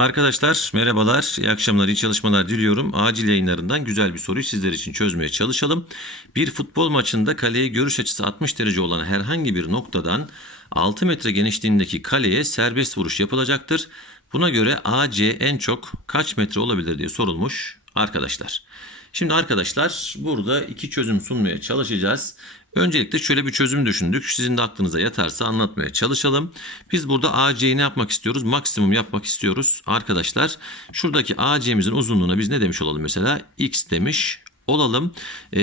Arkadaşlar merhabalar, iyi akşamlar, iyi çalışmalar diliyorum. Acil yayınlarından güzel bir soruyu sizler için çözmeye çalışalım. Bir futbol maçında kaleye görüş açısı 60 derece olan herhangi bir noktadan 6 metre genişliğindeki kaleye serbest vuruş yapılacaktır. Buna göre AC en çok kaç metre olabilir diye sorulmuş arkadaşlar. Şimdi arkadaşlar burada iki çözüm sunmaya çalışacağız. Öncelikle şöyle bir çözüm düşündük. Sizin de aklınıza yatarsa anlatmaya çalışalım. Biz burada AC'yi ne yapmak istiyoruz? Maksimum yapmak istiyoruz. Arkadaşlar şuradaki AC'mizin uzunluğuna biz ne demiş olalım mesela? X demiş olalım. Ee,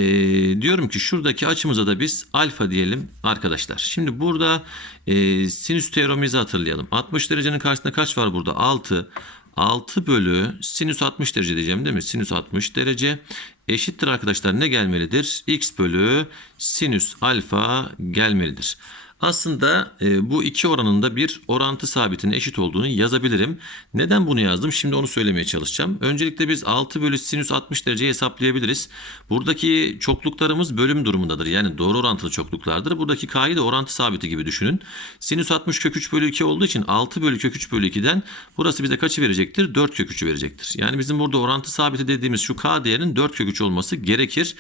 diyorum ki şuradaki açımıza da biz alfa diyelim arkadaşlar. Şimdi burada e, sinüs teoremizi hatırlayalım. 60 derecenin karşısında kaç var burada? 6. 6 bölü sinüs 60 derece diyeceğim değil mi? Sinüs 60 derece eşittir arkadaşlar ne gelmelidir? X bölü sinüs alfa gelmelidir. Aslında e, bu iki oranında bir orantı sabitinin eşit olduğunu yazabilirim. Neden bunu yazdım? Şimdi onu söylemeye çalışacağım. Öncelikle biz 6 bölü sinüs 60 dereceyi hesaplayabiliriz. Buradaki çokluklarımız bölüm durumundadır. Yani doğru orantılı çokluklardır. Buradaki k'yı da orantı sabiti gibi düşünün. Sinüs 60 kök 3 bölü 2 olduğu için 6 bölü kök 3 bölü 2'den burası bize kaçı verecektir? 4 kök 3'ü verecektir. Yani bizim burada orantı sabiti dediğimiz şu k değerinin 4 kök 3 olması gerekir.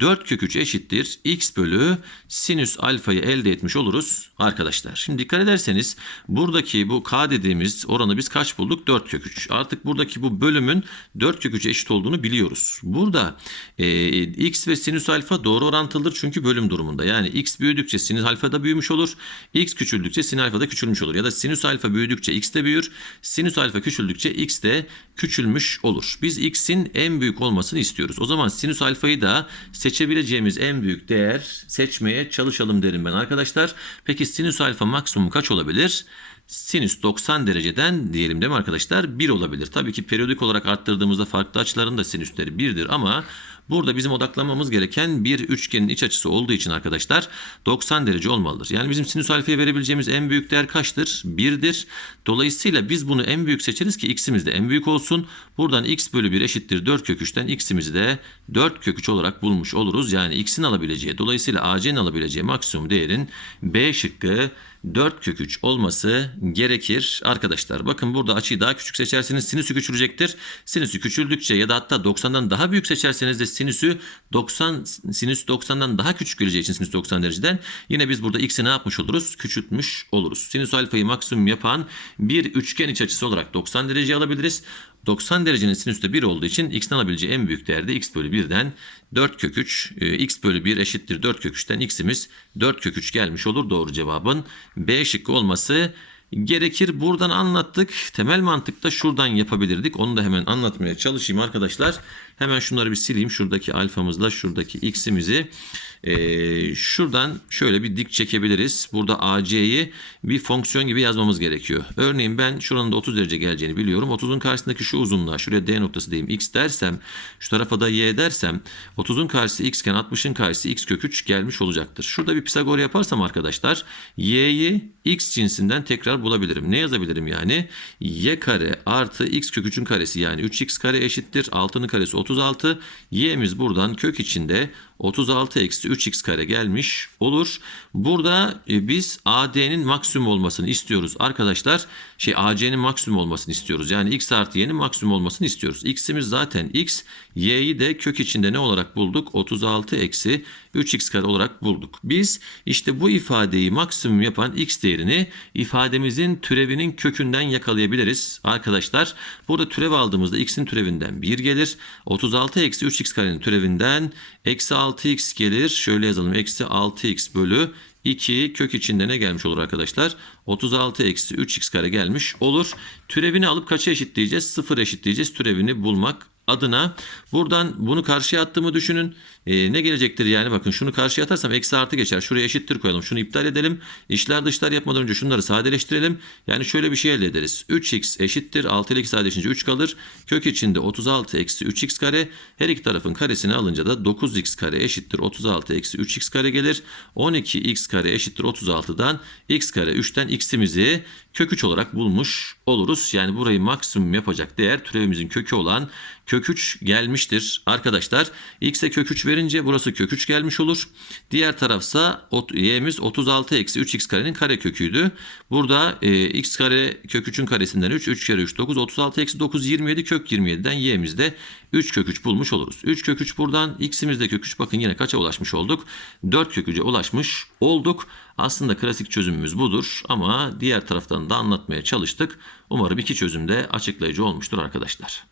4 kök 3 eşittir. x bölü sinüs alfayı elde etmiş oluruz arkadaşlar. Şimdi dikkat ederseniz buradaki bu k dediğimiz oranı biz kaç bulduk? 4 kök 3. Artık buradaki bu bölümün 4 kök 3'e eşit olduğunu biliyoruz. Burada e, x ve sinüs alfa doğru orantılıdır çünkü bölüm durumunda. Yani x büyüdükçe sinüs alfa da büyümüş olur. x küçüldükçe sin alfa da küçülmüş olur. Ya da sinüs alfa büyüdükçe x de büyür. Sinüs alfa küçüldükçe x de küçülmüş olur. Biz x'in en büyük olmasını istiyoruz. O zaman sinüs alfayı da seçebileceğimiz en büyük değer seçmeye çalışalım derim ben arkadaşlar. Peki sinüs alfa maksimum kaç olabilir? Sinüs 90 dereceden diyelim değil mi arkadaşlar? 1 olabilir. Tabii ki periyodik olarak arttırdığımızda farklı açıların da sinüsleri 1'dir ama burada bizim odaklanmamız gereken bir üçgenin iç açısı olduğu için arkadaşlar 90 derece olmalıdır. Yani bizim sinüs alfaya verebileceğimiz en büyük değer kaçtır? 1'dir. Dolayısıyla biz bunu en büyük seçeriz ki x'imiz de en büyük olsun. Buradan x bölü 1 eşittir 4 kök 3'ten x'imizi de 4 kök 3 olarak bulmuş oluruz. Yani x'in alabileceği dolayısıyla ac'nin alabileceği maksimum değerin B şıkkı 4 kök 3 olması gerekir arkadaşlar. Bakın burada açıyı daha küçük seçerseniz sinüsü küçülecektir. Sinüsü küçüldükçe ya da hatta 90'dan daha büyük seçerseniz de sinüsü 90 sinüs 90'dan daha küçük geleceği için sinüs 90 dereceden yine biz burada x'i ne yapmış oluruz? Küçültmüş oluruz. Sinüs alfayı maksimum yapan bir üçgen iç açısı olarak 90 derece alabiliriz. 90 derecenin sinüsü de 1 olduğu için x'ten alabileceği en büyük değerde x bölü 1'den 4 kök 3 e, x bölü 1 eşittir 4 kök 3'ten x'imiz 4 kök 3 gelmiş olur. Doğru cevabın B şıkkı olması gerekir. Buradan anlattık. Temel mantıkta şuradan yapabilirdik. Onu da hemen anlatmaya çalışayım arkadaşlar. Hemen şunları bir sileyim. Şuradaki alfamızla şuradaki x'imizi e, şuradan şöyle bir dik çekebiliriz. Burada AC'yi bir fonksiyon gibi yazmamız gerekiyor. Örneğin ben şuranın da 30 derece geleceğini biliyorum. 30'un karşısındaki şu uzunluğa şuraya D noktası diyeyim x dersem şu tarafa da y dersem 30'un karşısı x iken 60'ın karşısı x kök 3 gelmiş olacaktır. Şurada bir Pisagor yaparsam arkadaşlar y'yi x cinsinden tekrar bulabilirim. Ne yazabilirim yani? y kare artı x kök 3'ün karesi yani 3x kare eşittir. 6'nın karesi 36. y'miz buradan kök içinde 36 eksi 3x kare gelmiş olur. Burada e, biz AD'nin maksimum olmasını istiyoruz arkadaşlar. Şey AC'nin maksimum olmasını istiyoruz. Yani x artı y'nin maksimum olmasını istiyoruz. X'imiz zaten x. Y'yi de kök içinde ne olarak bulduk? 36 eksi 3x kare olarak bulduk. Biz işte bu ifadeyi maksimum yapan x değerini ifademizin türevinin kökünden yakalayabiliriz. Arkadaşlar burada türev aldığımızda x'in türevinden 1 gelir. 36 eksi 3x karenin türevinden eksi 6x gelir. Şöyle yazalım. Eksi 6x bölü 2 kök içinde ne gelmiş olur arkadaşlar? 36 eksi 3x kare gelmiş olur. Türevini alıp kaça eşitleyeceğiz? 0 eşitleyeceğiz. Türevini bulmak adına buradan bunu karşıya attığımı düşünün. Ee, ne gelecektir yani bakın şunu karşıya atarsam eksi artı geçer. Şuraya eşittir koyalım. Şunu iptal edelim. İşler dışlar yapmadan önce şunları sadeleştirelim. Yani şöyle bir şey elde ederiz. 3x eşittir. 6 ile 2 sadeleşince 3 kalır. Kök içinde 36 eksi 3x kare. Her iki tarafın karesini alınca da 9x kare eşittir. 36 eksi 3x kare gelir. 12x kare eşittir 36'dan x kare 3'ten x'imizi kök 3 olarak bulmuş oluruz. Yani burayı maksimum yapacak değer türevimizin kökü olan kök 3 gelmiştir. Arkadaşlar x'e kök 3 verince burası kök 3 gelmiş olur. Diğer tarafsa y'miz 36 eksi 3x karenin kare köküydü. Burada e, x kare kök 3'ün karesinden 3, 3 kere 3 9, 36 eksi 9 27 kök 27'den y'mizde 3 kök 3 bulmuş oluruz. 3 kök 3 buradan x'imiz de kök 3 bakın yine kaça ulaşmış olduk? 4 kök 3'e ulaşmış olduk. Aslında klasik çözümümüz budur ama diğer taraftan da anlatmaya çalıştık. Umarım iki çözüm de açıklayıcı olmuştur arkadaşlar.